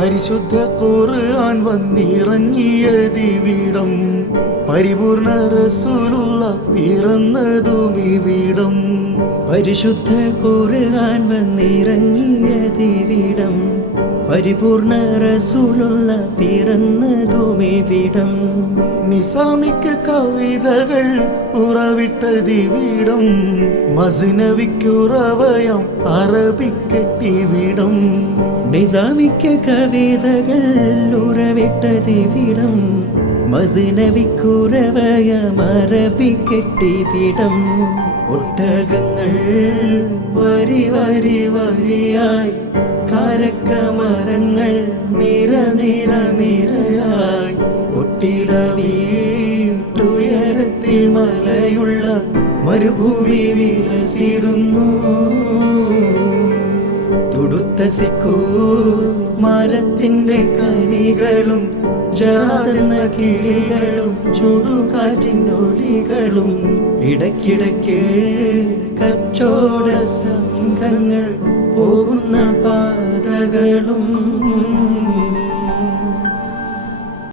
പരിശുദ്ധ ഖുർആൻ വന്നിറങ്ങിയതിവിടം, പരിപൂർണ റസൂലുള്ള പിറന്നതുമിവിടം. പരിശുദ്ധ ഖുർആൻ വന്നിറങ്ങിയതിവിടം, പരിപൂർണ റസൂലുള്ള പിറന്നതുമിവിടം. നിസാമിക്ക് കവിതകൾ ഉറവിട്ടതിവിടം, മസ്നവിക്കുറവയം അറബിക്കെട്ടിവിടം. നിസാമിക്ക് കവിതകൾ ഉറവിട്ടതിവിടം, മസ്നവിക്കുറവയം അറബിക്കെട്ടിവിടം. ഒട്ടകങ്ങൾ വരി വരി വരിയായി, കാരക്കമരങ്ങൾ നിര നിര നിരയായി, ഒട്ടിട വീട്ടുയരത്തിൽ മലയുള്ള മരുഭൂമി വിലസിടുന്നു. തുടുത്ത സിക്കൂ മരത്തിന്റെ കനികളും, ജാതെന്ന കിളികളും, ചുടുകാറ്റിനൊലികളും, ഇടയ്ക്കിടയ്ക്ക് കച്ചോട സംഘങ്ങൾ പോകുന്ന പാതകളും.